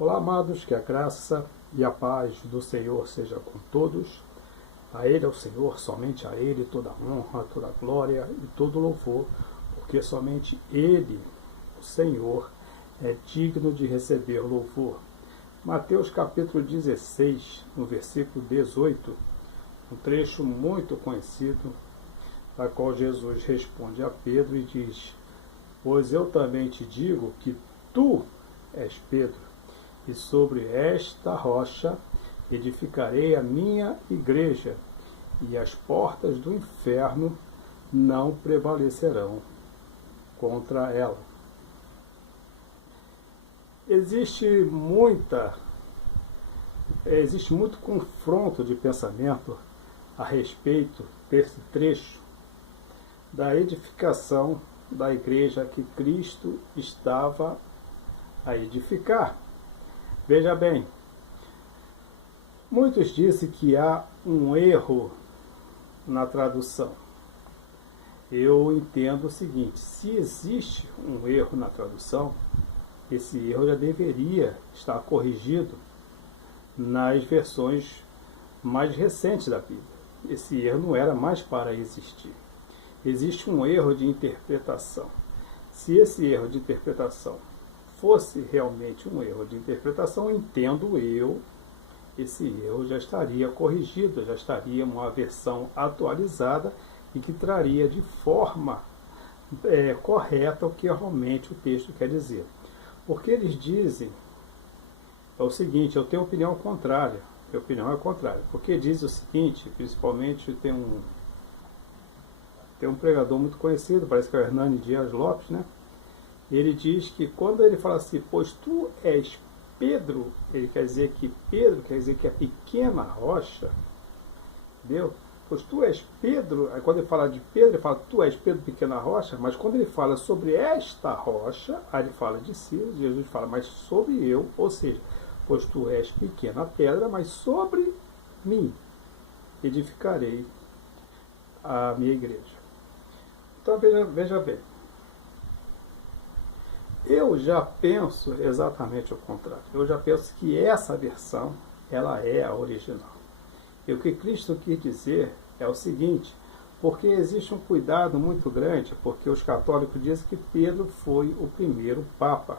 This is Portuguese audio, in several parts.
Olá, amados, que a graça e a paz do Senhor seja com todos. A Ele, ao Senhor, somente a Ele, toda honra, toda glória e todo louvor, porque somente Ele, o Senhor, é digno de receber louvor. Mateus capítulo 16, no versículo 18, um trecho muito conhecido, da qual Jesus responde a Pedro e diz: Pois eu também te digo que tu és Pedro, e sobre esta rocha edificarei a minha igreja, e as portas do inferno não prevalecerão contra ela. Existe muito confronto de pensamento a respeito desse trecho da edificação da igreja que Cristo estava a edificar. Veja bem, muitos dizem que há um erro na tradução. Eu entendo o seguinte: se existe um erro na tradução, esse erro já deveria estar corrigido nas versões mais recentes da Bíblia. Esse erro não era mais para existir. Existe um erro de interpretação. Se esse erro de interpretação fosse realmente um erro de interpretação, entendo eu, esse erro já estaria corrigido, já estaria uma versão atualizada e que traria de forma correta o que realmente o texto quer dizer. Porque eles dizem é o seguinte: eu tenho opinião contrária. Minha opinião é contrária. Porque diz o seguinte, principalmente tem um pregador muito conhecido, parece que é o Hernani Dias Lopes, né? Ele diz que quando ele fala assim, pois tu és Pedro, ele quer dizer que Pedro quer dizer que é pequena rocha, entendeu? Pois tu és Pedro, aí quando ele fala de Pedro, ele fala, tu és Pedro, pequena rocha, mas quando ele fala sobre esta rocha, aí ele fala de si, Jesus fala, mas sobre eu, ou seja, pois tu és pequena pedra, mas sobre mim edificarei a minha igreja. Então veja bem, eu já penso exatamente o contrário. Eu já penso que essa versão, ela é a original. E o que Cristo quis dizer é o seguinte: porque existe um cuidado muito grande, porque os católicos dizem que Pedro foi o primeiro Papa.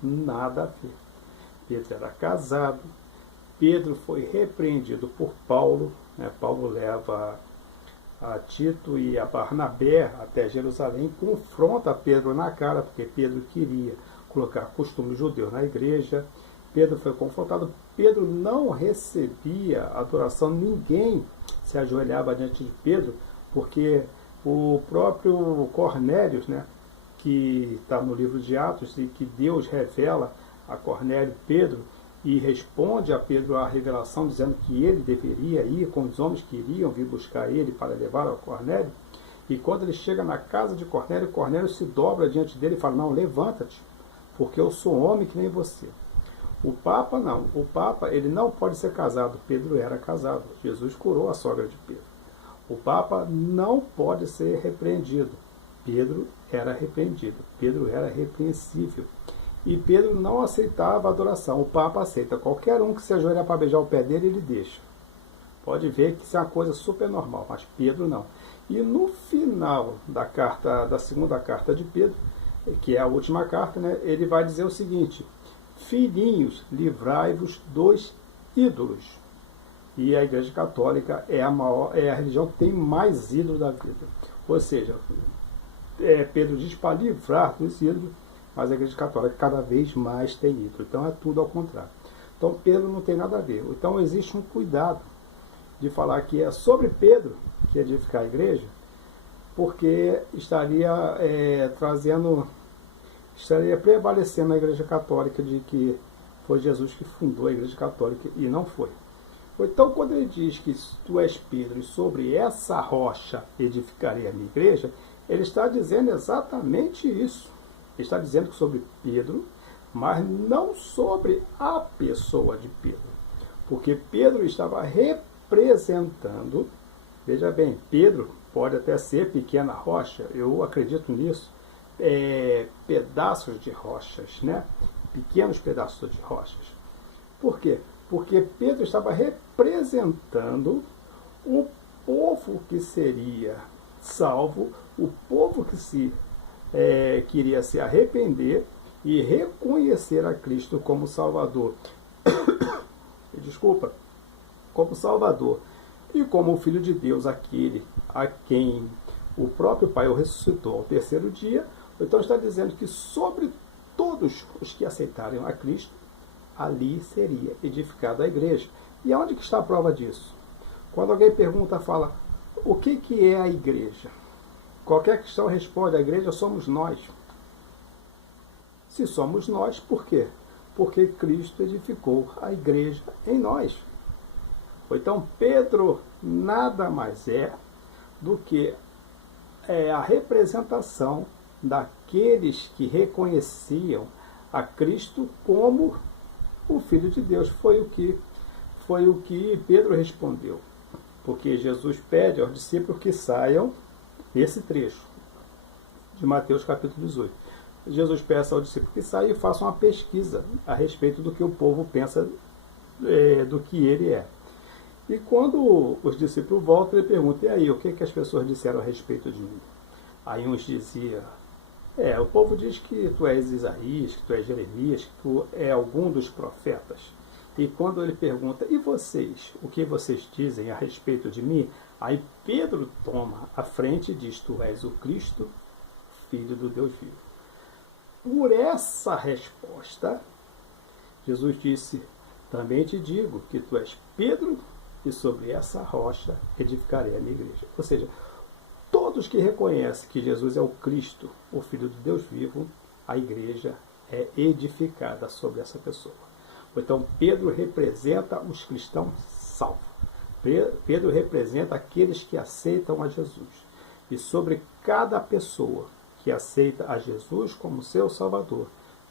Nada a ver. Pedro era casado, Pedro foi repreendido por Paulo, né? Paulo leva a Tito e a Barnabé até Jerusalém, confronta Pedro na cara, porque Pedro queria colocar costume judeu na igreja. Pedro foi confrontado, Pedro não recebia adoração, ninguém se ajoelhava diante de Pedro, porque o próprio Cornélio, né, que está no livro de Atos, e que Deus revela a Cornélio Pedro, e responde a Pedro a revelação, dizendo que ele deveria ir com os homens que iriam vir buscar ele para levar ao Cornélio. E quando ele chega na casa de Cornélio, Cornélio se dobra diante dele e fala, não, levanta-te, porque eu sou homem que nem você. O Papa não, o Papa ele não pode ser casado, Pedro era casado, Jesus curou a sogra de Pedro. O Papa não pode ser repreendido, Pedro era repreendido, Pedro era repreensível. E Pedro não aceitava a adoração. O Papa aceita. Qualquer um que se ajoelhar para beijar o pé dele, ele deixa. Pode ver que isso é uma coisa super normal, mas Pedro não. E no final da segunda carta de Pedro, que é a última carta, né, ele vai dizer o seguinte: filhinhos, livrai-vos dos ídolos. E a Igreja Católica é a religião que tem mais ídolos da vida. Ou seja, Pedro diz para livrar dos ídolos, mas a Igreja Católica cada vez mais tem ídolo. Então é tudo ao contrário. Então Pedro não tem nada a ver. Então existe um cuidado de falar que é sobre Pedro que edificar a igreja, porque estaria prevalecendo a Igreja Católica de que foi Jesus que fundou a Igreja Católica, e não foi. Então quando ele diz que tu és Pedro e sobre essa rocha edificarei a minha igreja, ele está dizendo exatamente isso. Ele está dizendo que sobre Pedro, mas não sobre a pessoa de Pedro. Porque Pedro estava representando, veja bem, Pedro pode até ser pequena rocha, eu acredito nisso, pedaços de rochas, né? pequenos pedaços de rochas. Por quê? Porque Pedro estava representando o povo que seria salvo, o povo que iria se arrepender e reconhecer a Cristo como Salvador. Desculpa, como Salvador e como o Filho de Deus, aquele a quem o próprio Pai o ressuscitou ao terceiro dia. Então está dizendo que sobre todos os que aceitarem a Cristo, ali seria edificada a igreja. E onde que está a prova disso? Quando alguém pergunta, fala, o que é a igreja? Qualquer questão responde, a igreja somos nós. Se somos nós, por quê? Porque Cristo edificou a igreja em nós. Então Pedro nada mais é do que a representação daqueles que reconheciam a Cristo como o Filho de Deus. Foi o que Pedro respondeu. Porque Jesus pede aos discípulos que saiam esse trecho de Mateus capítulo 18. Jesus pede aos discípulos que saiam e façam uma pesquisa a respeito do que o povo pensa do que ele é. E quando os discípulos voltam, ele pergunta, e aí, o que as pessoas disseram a respeito de mim? Aí uns diziam, o povo diz que tu és Isaías, que tu és Jeremias, que tu é algum dos profetas. E quando ele pergunta, e vocês, o que vocês dizem a respeito de mim? Aí Pedro toma a frente e diz, tu és o Cristo, Filho do Deus vivo. Por essa resposta, Jesus disse, também te digo que tu és Pedro, e sobre essa rocha edificarei a minha igreja. Ou seja, todos que reconhecem que Jesus é o Cristo, o Filho do Deus vivo, a igreja é edificada sobre essa pessoa. Então Pedro representa os cristãos salvos. Pedro representa aqueles que aceitam a Jesus. E sobre cada pessoa que aceita a Jesus como seu Salvador,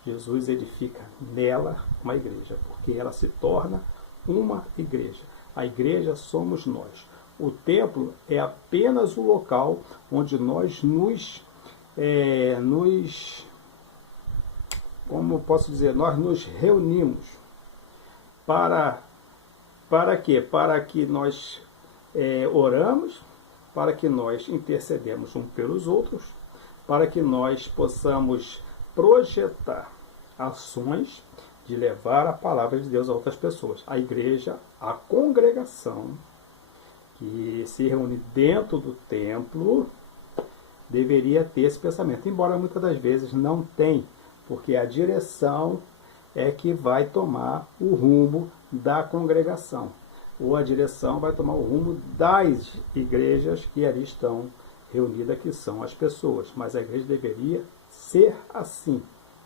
Jesus edifica nela uma igreja, porque ela se torna uma igreja. A igreja somos nós. O templo é apenas o local onde nós como posso dizer, nós nos reunimos. Para quê? Para que nós oramos, para que nós intercedemos uns pelos outros, para que nós possamos projetar ações de levar a palavra de Deus a outras pessoas. A igreja, a congregação que se reúne dentro do templo, deveria ter esse pensamento, embora muitas das vezes não tem, porque a direção é que vai tomar o rumo da congregação, ou a direção vai tomar o rumo das igrejas que ali estão reunidas, que são as pessoas. Mas a igreja deveria ser assim.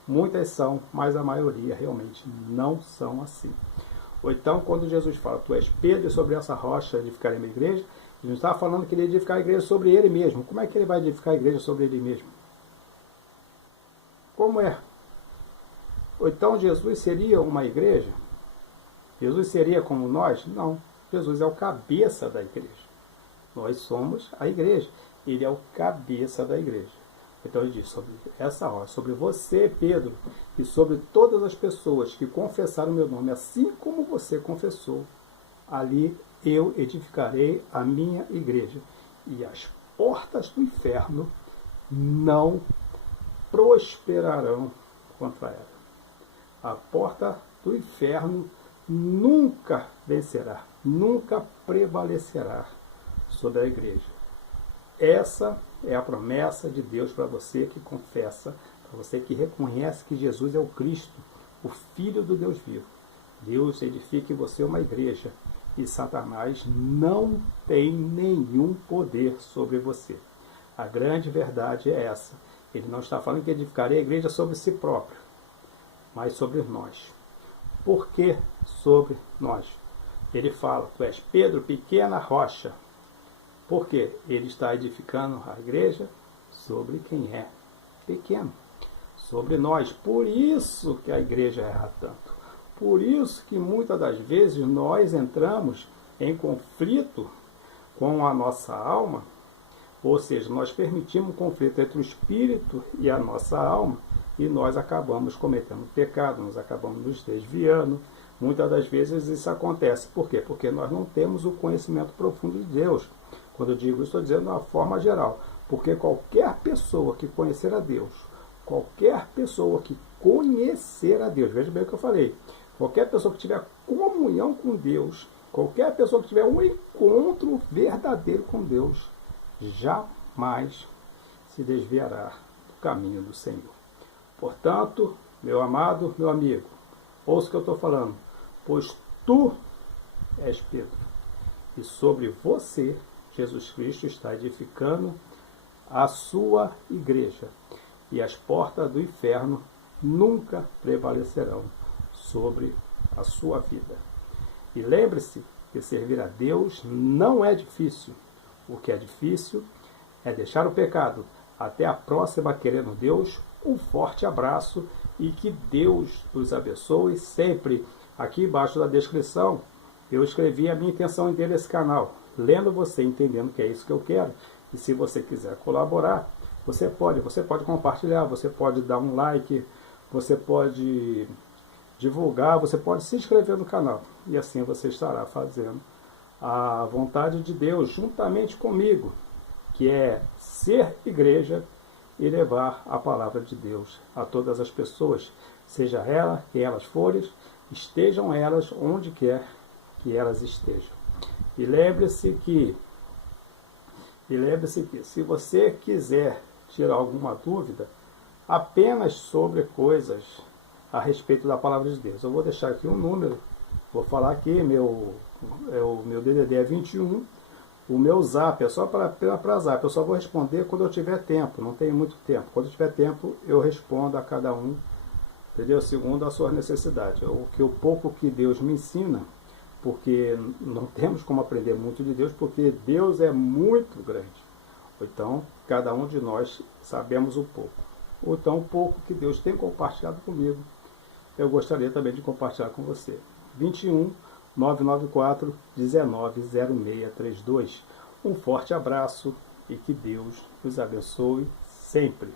Muitas são, mas a maioria realmente não são assim. Ou então, quando Jesus fala, tu és Pedro, e sobre essa rocha edificarei a minha igreja, ele não está falando que ele ia edificar a igreja sobre ele mesmo. Como é que ele vai edificar a igreja sobre ele mesmo? Como é? Ou então Jesus seria uma igreja? Jesus seria como nós? Não. Jesus é o cabeça da igreja. Nós somos a igreja. Ele é o cabeça da igreja. Então ele diz, sobre essa rocha, sobre você, Pedro, e sobre todas as pessoas que confessaram o meu nome, assim como você confessou, ali eu edificarei a minha igreja. E as portas do inferno não prosperarão contra ela. A porta do inferno nunca vencerá, nunca prevalecerá sobre a igreja. Essa é a promessa de Deus para você que confessa, para você que reconhece que Jesus é o Cristo, o Filho do Deus vivo. Deus edifica em você uma igreja e Satanás não tem nenhum poder sobre você. A grande verdade é essa. Ele não está falando que edificaria a igreja sobre si próprio, mas sobre nós. Por que sobre nós? Ele fala, tu és Pedro, pequena rocha. Por quê? Ele está edificando a igreja sobre quem é pequeno, sobre nós. Por isso que a igreja erra tanto. Por isso que muitas das vezes nós entramos em conflito com a nossa alma, ou seja, nós permitimos um conflito entre o espírito e a nossa alma, e nós acabamos cometendo pecado, nós acabamos nos desviando. Muitas das vezes isso acontece. Por quê? Porque nós não temos o conhecimento profundo de Deus. Quando eu digo isso, estou dizendo de uma forma geral. Porque qualquer pessoa que conhecer a Deus, qualquer pessoa que conhecer a Deus, veja bem o que eu falei, qualquer pessoa que tiver comunhão com Deus, qualquer pessoa que tiver um encontro verdadeiro com Deus, jamais se desviará do caminho do Senhor. Portanto, meu amado, meu amigo, ouça o que eu estou falando. Pois tu és Pedro, e sobre você, Jesus Cristo está edificando a sua igreja, e as portas do inferno nunca prevalecerão sobre a sua vida. E lembre-se que servir a Deus não é difícil. O que é difícil é deixar o pecado. Até a próxima, querendo Deus, um forte abraço e que Deus os abençoe sempre. Aqui embaixo da descrição eu escrevi a minha intenção em ter esse canal, lendo você, entendendo que é isso que eu quero. E se você quiser colaborar, você pode compartilhar, você pode dar um like, você pode divulgar, você pode se inscrever no canal. E assim você estará fazendo a vontade de Deus juntamente comigo, que é ser igreja e levar a palavra de Deus a todas as pessoas, seja ela quem elas forem, estejam elas onde quer que elas estejam. E lembre-se que se você quiser tirar alguma dúvida apenas sobre coisas a respeito da palavra de Deus, eu vou deixar aqui um número, vou falar aqui, o meu DDD é 21, o meu zap é só para zap, eu só vou responder quando eu tiver tempo, não tenho muito tempo. Quando eu tiver tempo, eu respondo a cada um, entendeu? Segundo a sua necessidade. O pouco que Deus me ensina, porque não temos como aprender muito de Deus, porque Deus é muito grande. Então, cada um de nós sabemos um pouco. Ou então, o pouco que Deus tem compartilhado comigo, eu gostaria também de compartilhar com você. 21 994 190632. Um forte abraço e que Deus nos abençoe sempre.